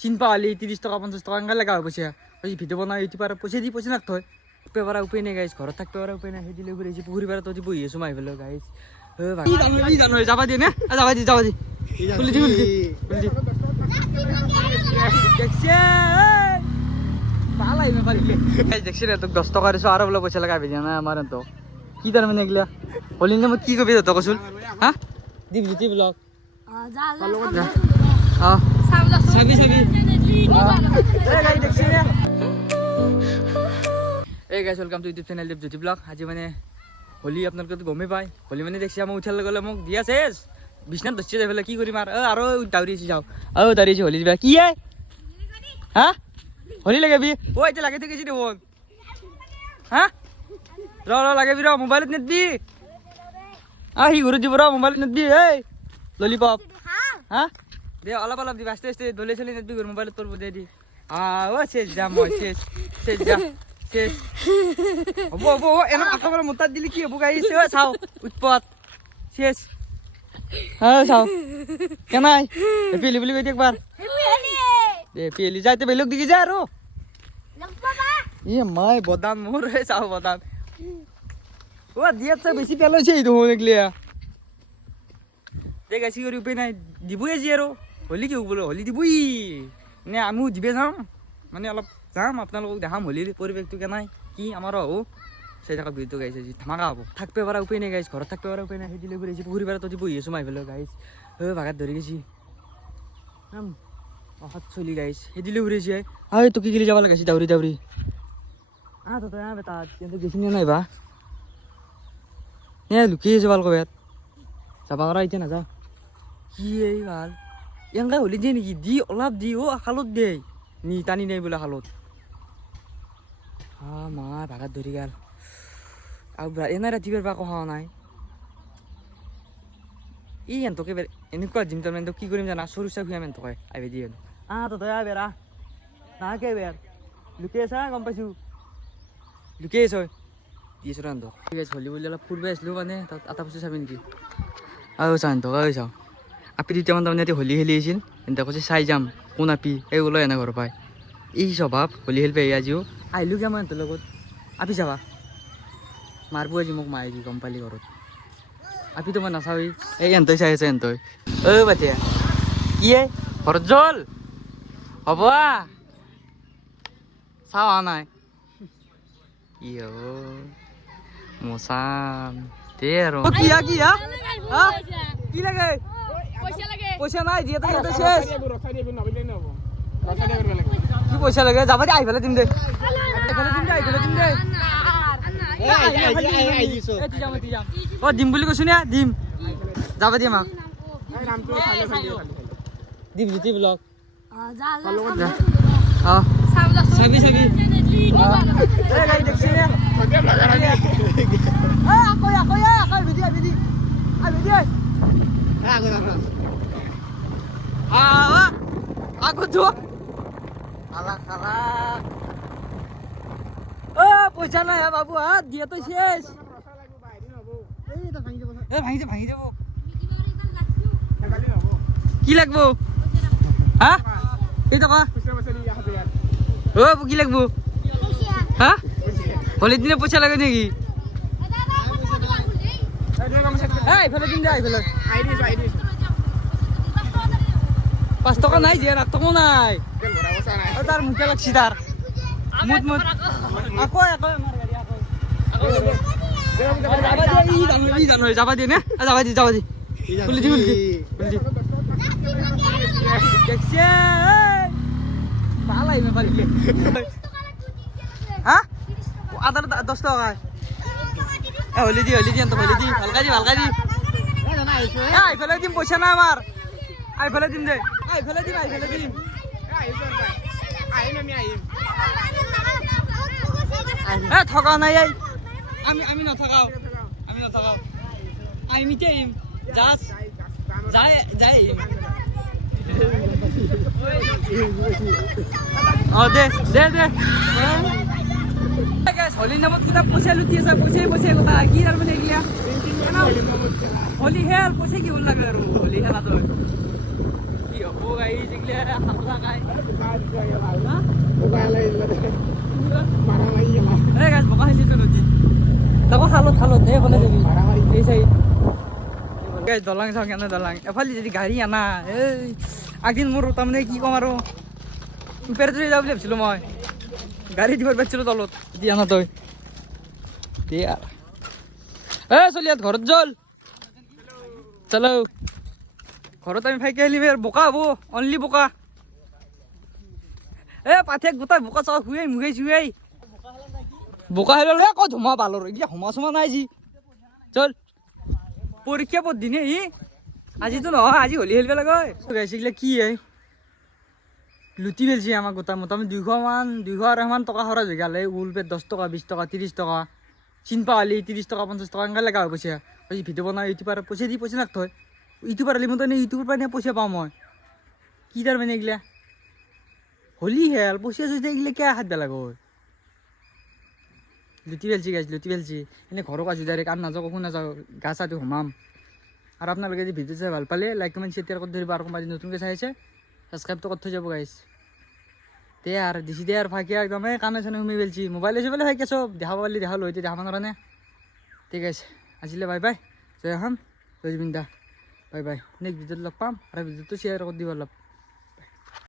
চিন পালি 30 টকা 50 টকা এনেকৈ লগা হৈ পইচা ভিডিঅ' বনাই ইউটিউবাৰ পইচা দি পইচা নাথয় পেপাৰা উপায় নাই গাইছ ঘৰত থাক পেপাৰা উপায় নাই সেই দিলে ঘূৰি আহিছে পুখুৰী পাৰত তহঁতি বহি আছোঁ মাৰি পেলাই গাইছ জানো যাবা দিয়ে নে যাবা দি খুলি দি ভাল আহিব পাৰিলে দেখছি ৰে তোক 10 টকা দিছোঁ আৰু বোলে পইচা লগা আহি দিয়া নাই আমাৰ তো কি তাৰমানে এইগিলা হলি নামত কি কবি তই কচোন হা দীপ জ্যোতি ব্লগ চাবি এই guys welcome to YouTube channel Deep Jyoti blog আজি মানে হলি আপোনালোকেতো গমেই পায় হলি মানে দেখছি মই উঠাৰ লগে মোক দিয়া চেছ বিছনাত ধৰিছে যাই পেলাই কি কৰিম আৰু দাউৰি আছি যাওঁ দাউৰি আছি হলি দিবা কি হা হলি লগাবি এতিয়া লাগে থাকিছি দেখোন হা ৰ লগাবি ৰ মোবাইলত নেটবি সি ঘূৰি দিব ৰ মোবাইলত নেটবি এই ললিপপ হা দে অলপ দিবা আস্তে আস্তে দলি চলি নেটবি ঘূৰি মোবাইলত তোৰ দে দি চেছ যাম মই চেছ যাম চেছ হ'ব এনে আকাবাৰ মোটাত দিলি কি হ'ব গাইছে চাওঁ উৎপত চেছ চাওঁ কেনাই পিলি বুলি কৈ দি একবাৰ দে পিলি যাইতে বেলেগ দেখি যায় আৰু মাই বদান মোৰ চাওঁ বদান দিয়াত চাই বেছি পেলাইছে এইটো দেখলিয়া দে গাইছি কৰি উপায় নাই দিবই আজি আৰু হলি কি বোলো হলি দিবই নে আমিও দিবে যাম মানে অলপ যাম আপোনালোকক দেখাম হলিৰ পৰিৱেশটো কেনাই কি আমাৰো হ'ব চাই থাকক ভিডিঅ'টো গাইছে আজি ধামাকা হ'ব থাকপে পাৰা উপায় নাই গাইছ ঘৰত থাকপে পাৰা উপায় নাই সেই দিলে ঘূৰি আহিছে পুখুৰী পাৰত তহঁতি বহি আছোঁ মাৰি পেলাই গাইছ ভাগাত ধৰি গৈছি অহাত চলি গাইছ সেই দিলে ঘূৰি আহিছে তোক কি গিলি যাব লগাইছি দাউৰি তই বেটা কিন্তু গেছি নে নাই বা লুকিয়ে আছে ভাল কবাত যাবা কৰা এতিয়া নাযাওঁ কি এই ভাল এনেকৈ হলি দিয়ে নেকি দি অলপ দি খালত দে টানি নাই বোলে খালত মা ভাগাত ধৰি গেল আৰু এনে ৰাতিপুৱাৰ পৰা কহা নাই এনটোকে এনেকুৱা জিম তাৰমানে কি কৰিম জানা চৰু চাই খুৱাম এনটোকে আহিবি দিয়ে তই বেৰা নাকে বেৰ লুকিয়ে আছা গম পাইছোঁ লুকিয়ে আছ দিছোঁ ৰান্ধক ঠিক আছে হলি বুলি অলপ ফুৰিব আহিছিলোঁ মানে তাত আটা বস্তু চাবি নেকি চাওঁ এনটোক চাওঁ আপি দুটামান তাৰমানে এতিয়া হলি খেলি আহিছিল এনটা কৈছে চাই যাম কোন আপি এই ওলাই এনে ঘৰৰ পাই এই স্বভাৱ হলি খেলিব আহি আজিও আহিলোঁ কিয় মই এনটোৰ লগত আপি যাবা মাৰব আজি মোক মায়ে দি গম পালি ঘৰত আপিতো মই নাচাবি এই এনতই চাই আছে এনতই বাটিয়া কি ঘৰত জল হ'ব চাওঁ অহা নাই কি হ'ব মচাম দে আৰু কি লাগে পইচা নাই দিয়ে তো শেষ কি পইচা লাগে যাবা দে আহি পেলাই দিম দে দিম বুলি কৈছো নে দিম যাবা দিম দীপ জ্যোতি ব্লগ চাবি পইচা নাই বাবু দিয়ে তো শেষ ভাঙি যাব কি লাগবো এই টকা কি লাগবো হলির দিনে পয়সা লাগে নাকি এইফালে দিম দে এইফালে 5 টাকা নাই যে 8 টাকাও নাই তার মুখে লাগছি তার মুত আকৌ যাবা দিয়ে নে যাবা দি খুলি দি দেখছে ভাল আহিব পাৰিলে আদার 10 টাকা হলি দি ভালকা দি আইফালে দিম পয়সা না আমার আইফালে দিম দে আইফালে দিম ঠকা নাই আমি নথকাও আমি মিটাইম যাস যাই দে হলি নামত কিতা পইচা লুটি আছে পইচাই কথা কি আর মানে এগিলা হলি হেল পইচা কি হল লাগে আর হলি খেলা তো কি হবো গাইছ এইগিলা হামলা খাই এই গাছ বোকা খাইছে নদী তাকো খালত এইফালে যাবি এই চাইড গাইছ দলাং চাওঁ কেনে দলাং এফালে যদি গাড়ী আনা এই আগদিন মোৰ তাৰমানে কি ক'ম আৰু পেৰেটৰি যাওঁ বুলি ভাবিছিলোঁ মই গাড়ী দিব পাইছিলোঁ তলত দি আনা তই দে আৰু চলি ইয়াত ঘৰত জল চলো ঘৰত আমি ফাইকে আহিলি বোকা হ'ব অনলি বোকা পাথেক গোটাই বোকা চকা শুৱাই মুগাই চুৱাই বোকা হেল ক'ত সোমা পালৰ এইগিলা সোমা চোমা নাই যি চল পৰীক্ষা পৰ দিনে ই আজিতো নহয় আজি হলি খেলিব লাগে গাইছে এইগিলা কি লুটি পেলছি আমাক গোটা মোটামুটি 200 টকা খৰচ হৈ গ'ল উল পেট 10 টকা 20 টকা 30 টকা চিনপা হ'লে 30 টকা 50 টকা এনেকৈ লগা হৈ পইচা ভিডিঅ' বনাই ইউটিউবাৰ পইচা নাথয় ইউটিউবাৰ হ'লে মই ইউটিউবৰ পৰা পইচা পাওঁ মই কি তাৰমানে এইগিলা হলি খেল পইচা চইচা এইগিলা কিয় খাদ বেলাগ লুটি পেলছি গাইছ লুটি পেলছি এনেই ঘৰক আছোঁ ডাইৰেক্ট আৰু নাযাওঁ কখন নাযাওঁ গা চাটো সোমাম আৰু আপোনালোকে যদি ভিডিঅ' চাই ভাল পালে লাইক কমেণ্ট শ্বেয়াৰ কৰি ধৰিব আৰু কোনোবা যদি নতুনকৈ চাই আছে ছাবস্ক্ৰাইবটো কৰি থৈ যাব গাইছ দে আৰু দিছি দে আৰু ফাঁকি একদম কাণে চানে সোমাই পেলছি মোবাইলে চোবাইলে ফাঁকি চব দেখাব পাৰিলে দেখালোঁ এতিয়া দেখাব নোৱাৰে ঠিক আছে আজিলৈ বাই বাই জয় অসম জয় জুবিন দা বাই বাই নেক্সট ভিডিঅ'ত লগ পাম আৰু ভিডিঅ'টো শ্বেয়াৰ কৰি দিব অলপ